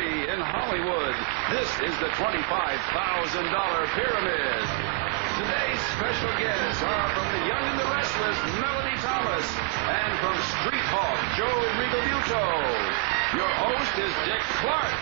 City in Hollywood. This is the $25,000 Pyramid. Today's special guests are from The Young and the Restless, Melody Thomas, and from Street Hawk, Joe Rigobuto. Your host is Dick Clark.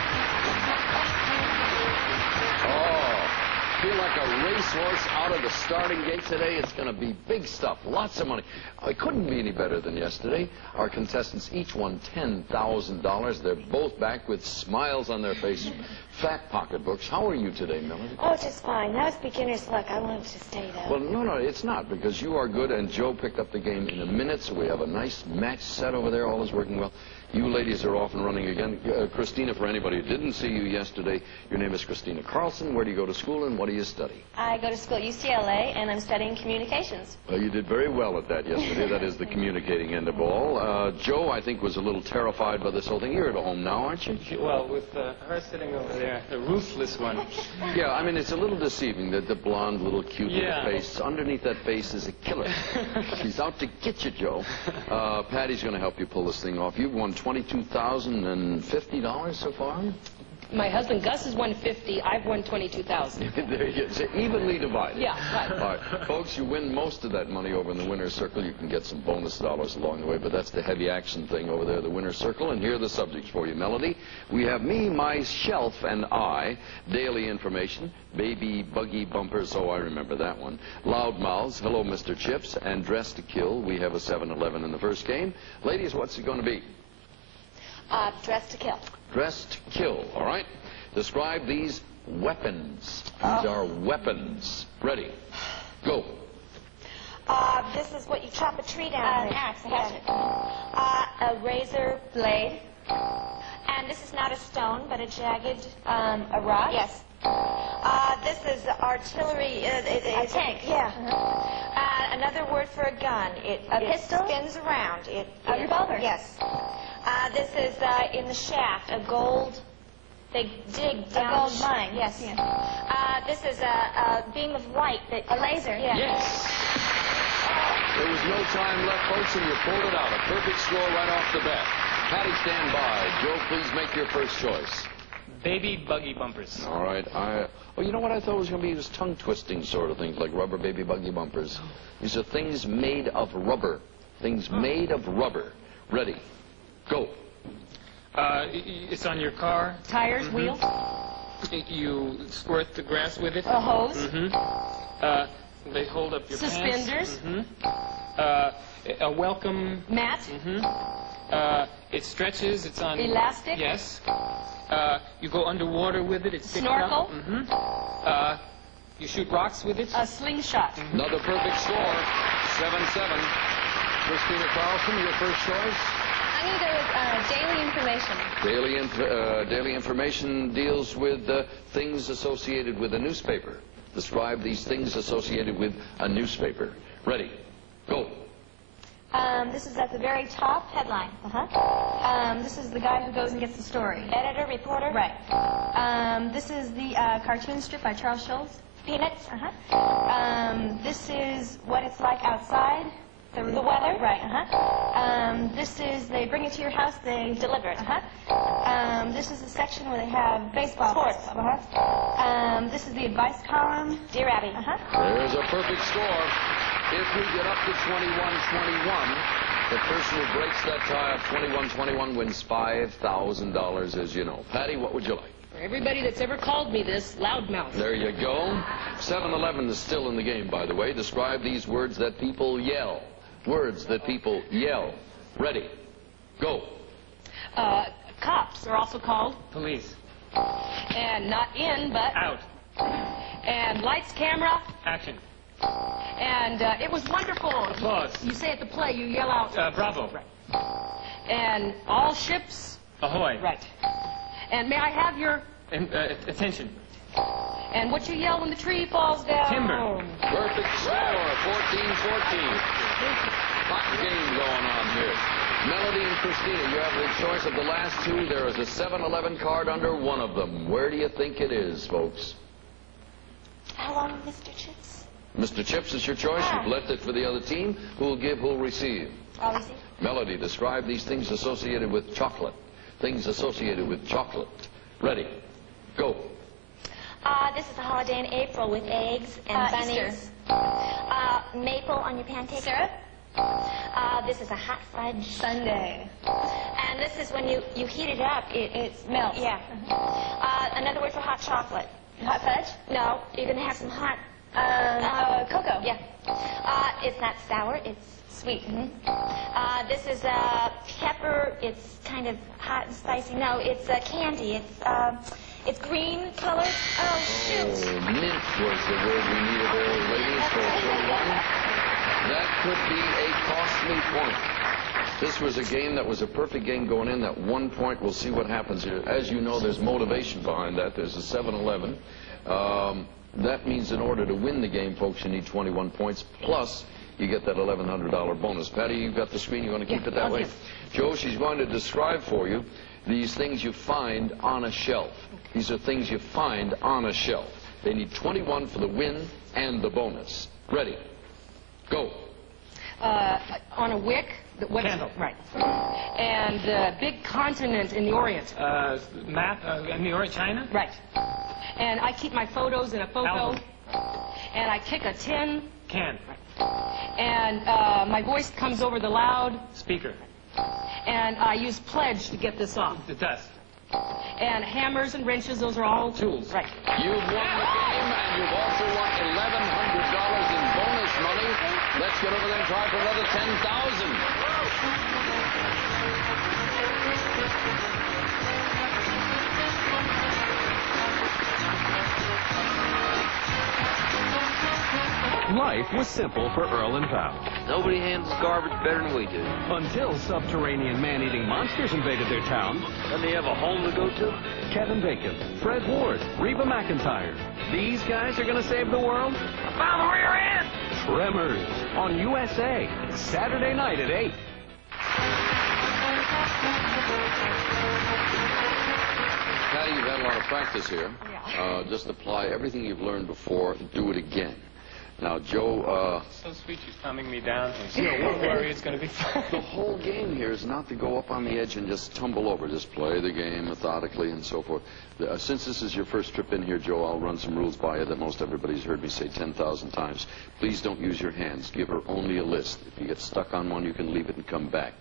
Feel like a racehorse out of the starting gate today. It's going to be big stuff, lots of money. It couldn't be any better than yesterday. Our contestants each won $10,000. They're both back with smiles on their faces, fat pocketbooks. How are you today, Melody? Oh, just fine. That was beginner's luck. I wanted to stay, though. Well, no, it's not, because you are good, and Joe picked up the game in a minute, so we have a nice match set over there. All is working well. You ladies are off and running again. Christina, for anybody who didn't see you yesterday, your name is Christina Carlson. Where do you go to school, and what do you study? I go to school at UCLA, and I'm studying communications. Well, you did very well at that yesterday. That is the communicating end of all. Joe, I think, was a little terrified by this whole thing. You're at home now, aren't you? Well, with her sitting over there, the ruthless one. Yeah, I mean, it's a little deceiving, that the blonde, little cute little face. Underneath that face is a killer. She's out to get you, Joe. Patty's going to help you pull this thing off. You've won $22,050 so far? My husband Gus has won 50. I've won 22,000. There you go. It's evenly divided. Yeah, right. All right, folks, you win most of that money over in the winner's circle. You can get some bonus dollars along the way, but that's the heavy action thing over there, the winner's circle. And here are the subjects for you, Melody. We have Me, My Shelf, and I. Daily information. Baby Buggy Bumpers. Oh, I remember that one. Loud Mouths. Hello, Mr. Chips. And Dress to Kill. We have a 7-11 in the first game. Ladies, what's it going to be? Dress to Kill. Dress to Kill, all right? Describe these weapons. These are weapons. Ready. Go. This is what you chop a tree down with. An axe, a hatchet. A razor blade. And this is not a stone, but a jagged... a rock? Yes. This is artillery... a tank. Yeah. Another word for a gun. A pistol? It spins around. A revolver? Yes. This is in the shaft, a gold... They dig down... A gold mine. Yes. This is a beam of light that... A laser. Yeah. Yes. There was no time left, folks, and you pulled it out. A perfect score right off the bat. Patty, stand by. Joe, please make your first choice. Baby Buggy Bumpers. All right. Oh, you know what I thought was going to be? These tongue-twisting sort of things, like rubber baby buggy bumpers. These are things made of rubber. Things made of rubber. Ready. Go. It's on your car. Tires, wheels. You squirt the grass with it. A hose. They hold up your Suspenders. pants. A welcome Mat. It stretches. It's on... Elastic. Yes. You go underwater with it. It's Snorkel. You shoot rocks with it. A slingshot. Another perfect score. 7-7. Christina Carlson, your first choice? I'm going to go with daily information. Daily information deals with things associated with a newspaper. Describe these things associated with a newspaper. Ready. Go. This is at the very top. Headline. This is the guy who goes and gets the story. Editor, reporter. Right. This is the cartoon strip by Charles Schulz. Peanuts. This is what it's like outside. The weather. Right. This is, they bring it to your house, they deliver it. This is the section where they have baseball. Sports. This is the advice column. Dear Abby. There's a perfect score. If we get up to 21-21, the person who breaks that tie of 21-21 wins $5,000, as you know. Patty, what would you like? For everybody that's ever called me this, loudmouth. There you go. 7-11 is still in the game, by the way. Describe these words that people yell. Words that people yell. Ready. Go. Cops are also called. Police. And not in, but... Out. And lights, camera. Action. And it was wonderful. Applause. You say at the play, you yell out. Bravo. Right. And all ships. Ahoy. Right. And may I have your... attention. And what you yell when the tree falls down. Timber. Perfect score. 14-14. Hot game going on here. Melody and Christina, you have the choice of the last two. There is a 7-11 card under one of them. Where do you think it is, folks? How long, Mr. Chips? Mr. Chips is your choice. You've left it for the other team. Who'll give, who'll receive? I'll receive. Melody, describe these things associated with chocolate. Things associated with chocolate. Ready. Go. This is a holiday in April with eggs and bunnies. Maple on your pancake. Syrup. This is a hot fudge sundae. And this is when you heat it up, it melts. Yeah. Another word for hot chocolate. Hot fudge? No, you're going to have some hot... cocoa. Yeah. It's not sour, it's sweet. This is pepper. It's kind of hot and spicy. No, it's candy. It's green colored. Oh, shoot. Oh, mint was the word we needed there, ladies, for one. That could be a costly point. This was a game that was a perfect game going in. That 1 point, we'll see what happens here. As you know, there's motivation behind that. There's a 7-11. That means in order to win the game, folks, you need 21 points, plus you get that $1,100 bonus. Patty, you've got the screen. You want to keep it that way? Joe, she's going to describe for you these things you find on a shelf. These are things you find on a shelf. They need 21 for the win and the bonus. Ready. Go. On a wick. Candle. Right. And big continent in the Orient. Map in the Orient, China? Right. And I keep my photos in a photo. Album. And I kick a tin. Can. And my voice comes over the loud. Speaker. And I use pledge to get this off. The dust. And hammers and wrenches, those are all tools. Right. You've won the game, and you've also won $1,100 in bonus money. Let's get over there and try for another $10,000. Life was simple for Earl and Pal. Nobody handles garbage better than we do. Until subterranean man-eating monsters invaded their town. Doesn't he have a home to go to? Kevin Bacon, Fred Ward, Reba McEntire. These guys are going to save the world? I found the rear end! Tremors on USA, Saturday night at 8. Patty, you've had a lot of practice here. Yeah. Just apply everything you've learned before. Do it again. Now, Joe... So sweet, she's calming me down. So don't worry, it's going to be fun. The whole game here is not to go up on the edge and just tumble over. Just play the game methodically and so forth. Since this is your first trip in here, Joe, I'll run some rules by you that most everybody's heard me say 10,000 times. Please don't use your hands. Give her only a list. If you get stuck on one, you can leave it and come back.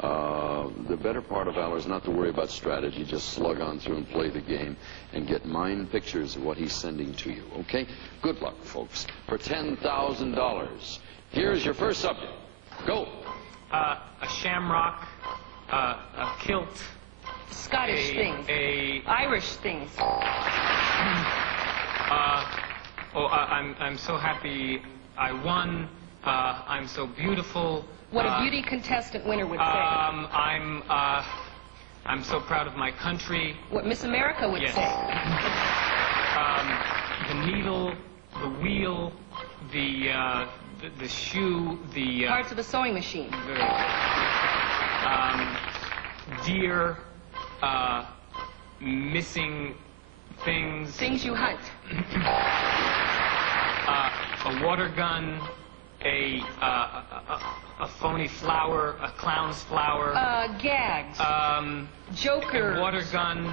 The better part of valor is not to worry about strategy. Just slug on through and play the game and get mind pictures of what he's sending to you, okay? Good luck, folks. For $10,000, here's your first subject. Go. A shamrock, a kilt. Scottish things. Irish things. I'm so happy I won. I'm so beautiful. What a beauty contestant winner would say. I'm so proud of my country. What Miss America would say. The needle, the wheel, the shoe, the... Parts of a sewing machine. Deer, missing things. Things you hunt. A water gun, a phony flower, a clown's flower. Gags. Joker. A water gun,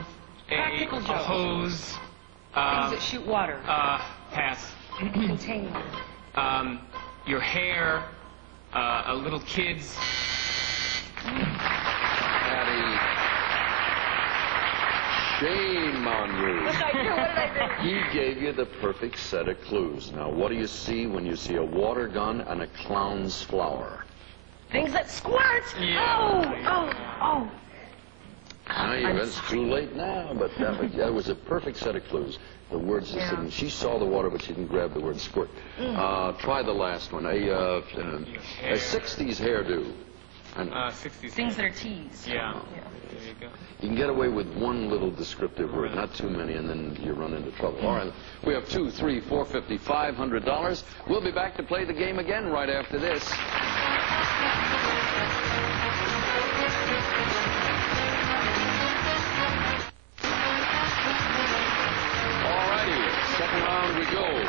a hose. Things that shoot water. Pass. Container. Your hair, a little kid's. Patty, shame on you. What did I do? What did I do? He gave you the perfect set of clues. Now, what do you see when you see a water gun and a clown's flower? Things that squirt. Yeah. Oh. It's too late now, but that was a perfect set of clues. The words just didn't. She saw the water, but she didn't grab the word squirt. Try the last one. A 60s hairdo. 60s. Things that are teased. Yeah. There you go. You can get away with one little descriptive word, not too many, and then you run into trouble. All right. We have $2, $3, $4, $50, $500. We'll be back to play the game again right after this. All righty. Second round we go.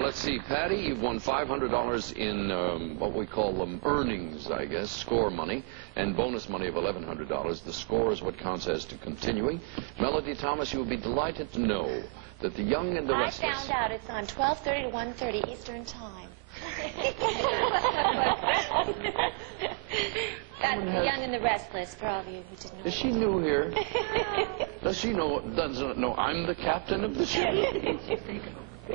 Let's see, Patty, you've won $500 in what we call earnings, I guess, score money, and bonus money of $1,100. The score is what counts as to continuing. Melody Thomas, you will be delighted to know that the Young and the Restless... I found out it's on 12:30 to 1:30 Eastern Time. That's the Young and the Restless, for all of you who didn't know. Is she new here? Does she know, doesn't know I'm the captain of the ship?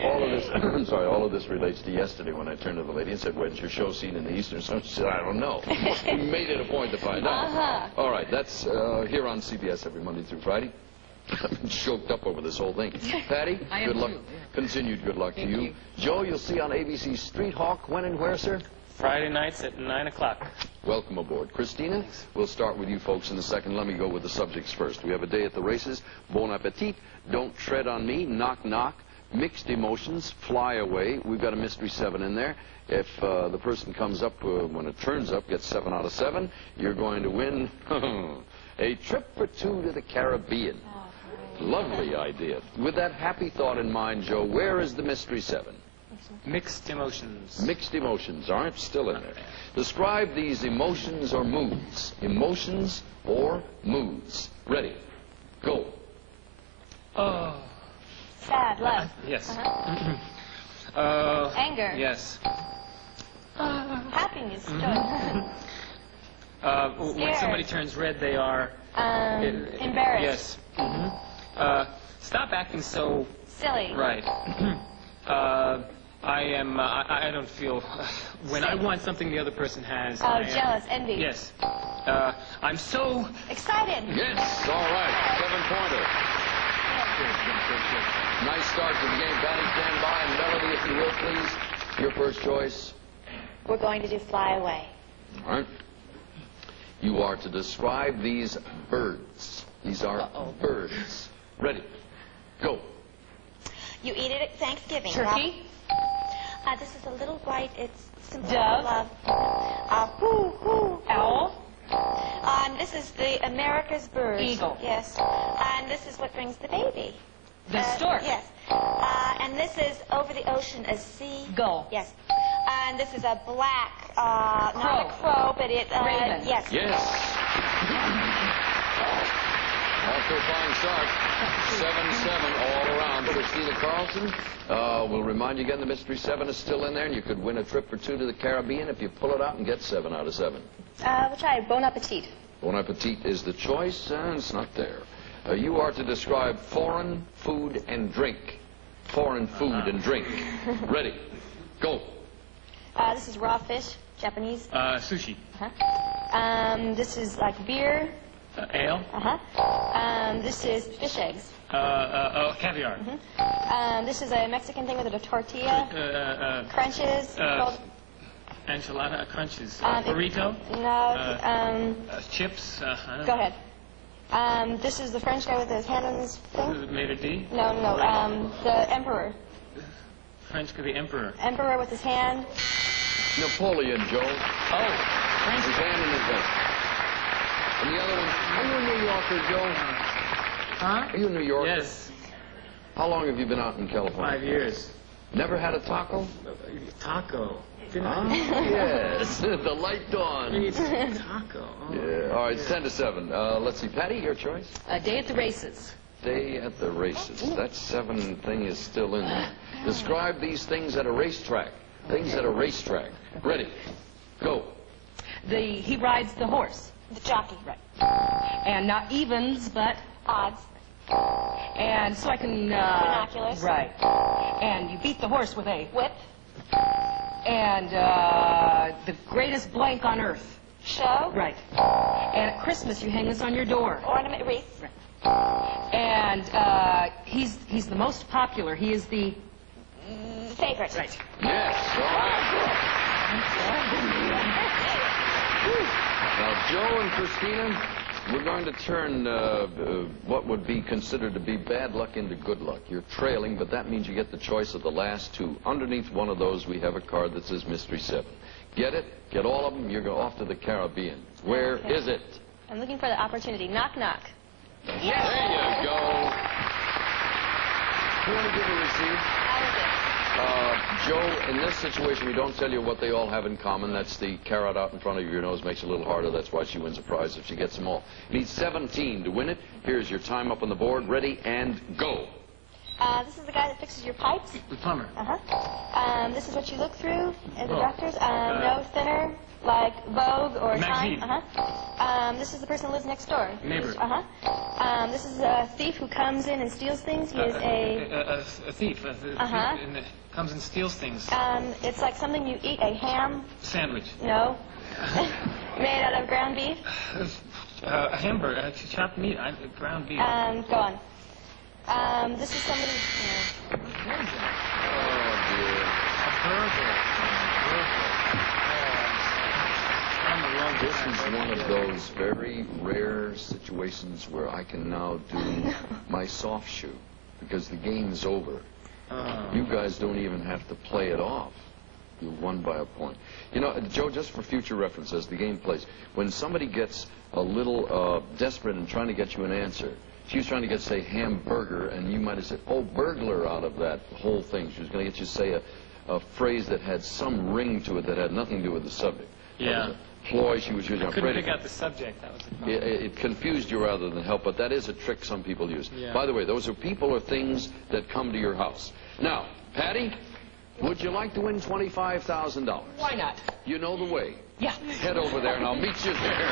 All of this, I'm sorry, all of this relates to yesterday when I turned to the lady and said, when's your show scene in the Eastern Sun? She said, I don't know. We made it a point to find out. All right, that's here on CBS every Monday through Friday. I've been choked up over this whole thing. Patty, good luck. Continued good luck to you. Joe, you'll see on ABC Street Hawk. When and where, sir? Friday nights at 9 o'clock. Welcome aboard. Christina, we'll start with you folks in a second. Let me go with the subjects first. We have a day at the races. Bon appetit. Don't tread on me. Knock, knock. Mixed emotions. Fly away. We've got a Mystery 7 in there. If the person comes up, when it turns up, gets 7 out of 7, you're going to win a trip or two to the Caribbean. Lovely idea. With that happy thought in mind, Joe, where is the Mystery 7? Mixed emotions. Mixed emotions aren't still in there. Describe these emotions or moods. Emotions or moods. Ready. Go. Oh. Sad, love. Yes. Anger. Yes. Happiness, joy. When somebody turns red, they are... Embarrassed. Yes. Stop acting so... Silly. Right. I don't feel... when I want something the other person has... Oh, jealous, envy. Yes. I'm so... Excited. Yes, all right. 7-pointer. Nice start to the game. Patty, stand by. And Melody, if you will, please. Your first choice. We're going to do fly away. All right. You are to describe these birds. These are birds. Ready. Go. You eat it at Thanksgiving. Turkey. This is a little white. It's simple Dove. love. Whoo, whoo. Owl. This is the America's bird. Eagle. Yes. And this is what brings the baby. The stork. Yes. And this is over the ocean, a sea. Gull. Yes. And this is a black, not a crow, but it, Raven. yes. Yes. Off to a fine start. 7-7 all around. Christina Carlson, we'll remind you again, the Mystery 7 is still in there, and you could win a trip or two to the Caribbean if you pull it out and get 7 out of 7. We'll try Bon Appetit. Bon appetit is the choice, and it's not there. You are to describe foreign food and drink. Foreign food and drink. Ready. Go. This is raw fish, Japanese. Sushi. This is like beer. Ale. This is fish eggs. Caviar. This is a Mexican thing with a tortilla. Crunches. Enchilada crunches. Burrito. No. Chips. I don't Go know. ahead. This is the French guy with his hand on his thing. Maitre d'? No. The emperor. French could be emperor. Emperor with his hand. Napoleon, Joe. Oh, French. His hand in his vest. And the other one, are you a New Yorker, Joe? Huh? Are you a New Yorker? Yes. How long have you been out in California? 5 years. Never had a taco? Taco. Yes. The light dawn. Taco. Oh. Yeah. All right, it's 10-7. Let's see. Patty, your choice? A day at the races. Day at the races. That 7 thing is still in there. Describe these things at a racetrack. Things at a racetrack. Ready. Go. He rides the horse. The jockey. Right. And not evens, but Odds. and so I can Binoculars. Right. And you beat the horse with a Whip. and the greatest blank on earth. Show. Right. And at Christmas you hang this on your door. Ornament wreath. And he's the most popular. He is the Favorite. right. Yes. All right. Now, Joe and Christina, we're going to turn what would be considered to be bad luck into good luck. You're trailing, but that means you get the choice of the last 2. Underneath one of those, we have a card that says Mystery 7. Get it? Get all of them? You go off to the Caribbean. Where is it? I'm looking for the opportunity. Knock, knock. There you go. You want to give a receipt? That was it. Joe, in this situation, we don't tell you what they all have in common. That's the carrot out in front of your nose makes it a little harder. That's why she wins a prize if she gets them all. You need 17 to win it. Here's your time up on the board. Ready and go. This is the guy that fixes your pipes. The plumber. This is what you look through at the doctors. No thinner, like Vogue or Magazine. Time. This is the person who lives next door. Neighbor. This is a thief who comes in and steals things. He is A thief. A thief and comes and steals things. It's like something you eat, a ham. Sandwich. No. Made out of ground beef. A hamburger. Chopped meat. Ground beef. Go on. This is somebody... Oh, dear. A burger. This is one of those very rare situations where I can now do my soft shoe because the game's over. You guys don't even have to play it off. You won by a point. You know, Joe, just for future reference, as the game plays, when somebody gets a little desperate in trying to get you an answer, she was trying to get, say, hamburger, and you might have said, oh, burglar out of that whole thing. She was going to get you to say a phrase that had some ring to it that had nothing to do with the subject. Yeah. Ploy she was using. I couldn't pick out the subject. That was the problem. It confused you rather than help, but that is a trick some people use. Yeah. By the way, those are people or things that come to your house. Now, Patty, would you like to win $25,000? Why not? You know the way. Yeah. Head over there and I'll meet you there.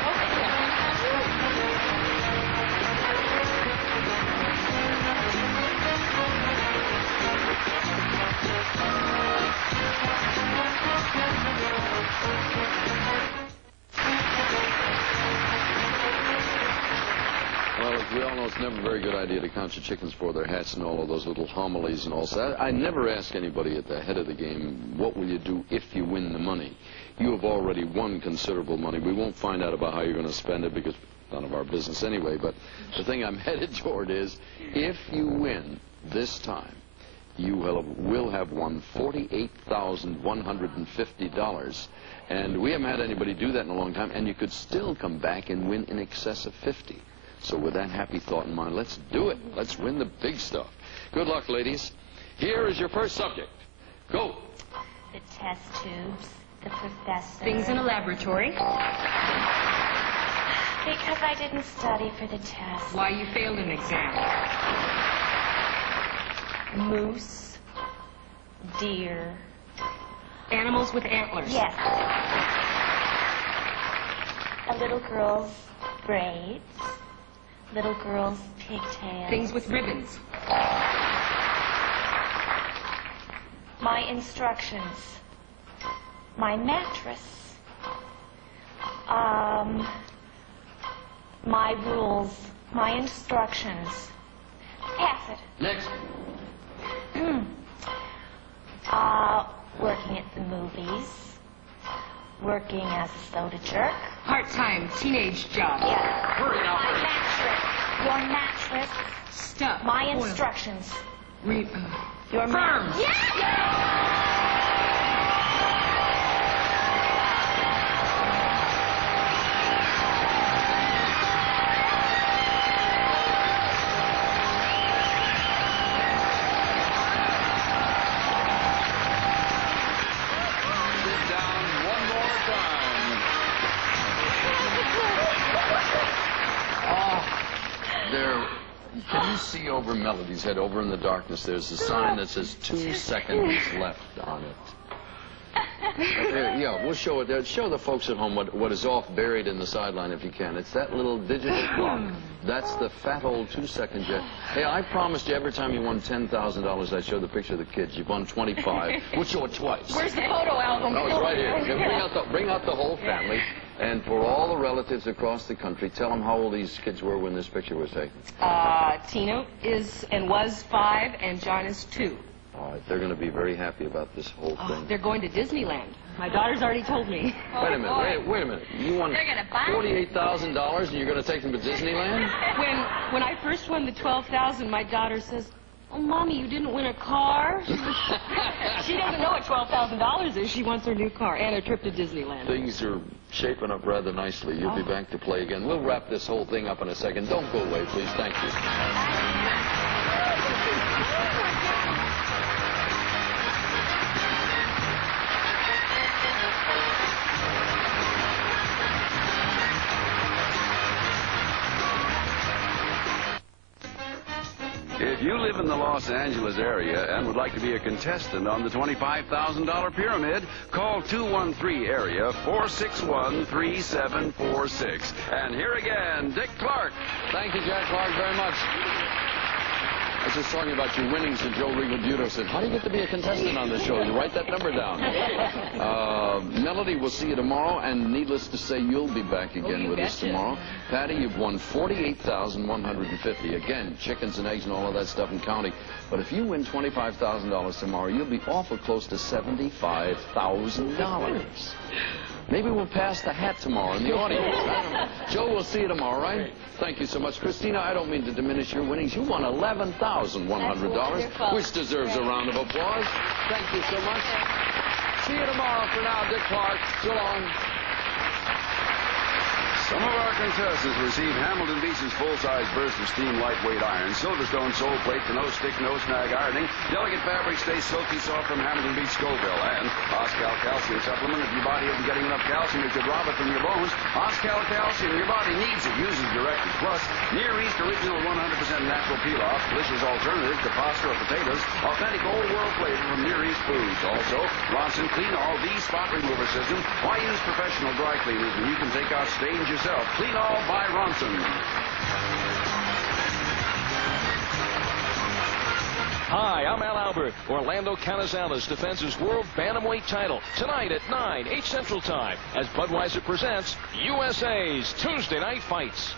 Well, as we all know, it's never a very good idea to count your chickens before they're hatched and all of those little homilies and all. So I never ask anybody at the head of the game, what will you do if you win the money? You have already won considerable money. We won't find out about how you're going to spend it because it's none of our business anyway. But the thing I'm headed toward is, if you win this time, you will have won $48,150. And we haven't had anybody do that in a long time. And you could still come back and win in excess of 50. So with that happy thought in mind, let's do it. Let's win the big stuff. Good luck, ladies. Here is your first subject. Go. The test tubes, the professor. Things in a laboratory. Because I didn't study for the test. Why you failed an exam. Moose, deer. Animals with antlers. Yes. A little girl's braids. Little girl's pigtails. Things with ribbons. My instructions. My mattress. My rules. My instructions. Pass it. Next. Working at the movies. Working as a soda jerk. Part-time teenage job. Yeah. Hurry now, My hurry. mattress. Your mattress. Stuff. My Oil. instructions. Your firm. Sit down one more time. There, can you see over Melody's head, over in the darkness, there's a sign that says 2 seconds left on it. Yeah, we'll show it there. Show the folks at home what is off buried in the sideline if you can. It's that little digital clock. That's the fat old 2 seconds yet. Hey, I promised you every time you won $10,000, I'd show the picture of the kids. You've won 25. We'll show it twice. Where's the photo album? No, it's right here. Yeah, bring out the whole family. And for all the relatives across the country, tell them how old these kids were when this picture was taken. Tina was 5 and John is 2. All right, they're going to be very happy about this whole thing. They're going to Disneyland. My daughter's already told me. Wait a minute, wait a minute. You won They're gonna buy $48,000 and you're going to take them to Disneyland? When I first won the $12,000, my daughter says, "Oh, Mommy, you didn't win a car?" She doesn't know what $12,000 is. She wants her new car and a trip to Disneyland. Things are shaping up rather nicely. You'll be back to play again. We'll wrap this whole thing up in a second. Don't go away, please. Thank you. If you live in the Los Angeles area and would like to be a contestant on the $25,000 pyramid, call 213-AREA 461-3746. And here again, Dick Clark. Thank you, Jack Clark, very much. I was just talking about your winnings, and Joe Regal Buto said, how do you get to be a contestant on this show? You write that number down. Melody, we'll see you tomorrow, and needless to say, you'll be back again with us tomorrow. Patty, you've won $48,150. Again, chickens and eggs and all of that stuff and counting. But if you win $25,000 tomorrow, you'll be awful close to $75,000. Maybe we'll pass the hat tomorrow in the audience. I don't know. Joe, we'll see you tomorrow, right? Thank you so much. Christina, I don't mean to diminish your winnings. You won $11,100, which deserves a round of applause. Thank you so much. See you tomorrow. For now, Dick Clark. So long. Some of our contestants receive Hamilton Beach's full-size burst of steam lightweight iron, Silverstone sole plate for no stick, no snag ironing, delicate fabric stays silky soft from Hamilton Beach Scoville, and Oscal calcium supplement. If your body isn't getting enough calcium, it could rob it from your bones. Oscal calcium, your body needs it. Uses directed. Plus, Near East original 100% natural peel-off, delicious alternative to pasta or potatoes, authentic old world flavor from Near East foods. Also, Ronson Clean All the spot remover system. Why use professional dry cleaners when you can take out stains yourself? Clean All by Ronson. Hi, I'm Al Albert. Orlando Canizales defends his world bantamweight title tonight at 9, 8 Central Time as Budweiser presents USA's Tuesday Night Fights.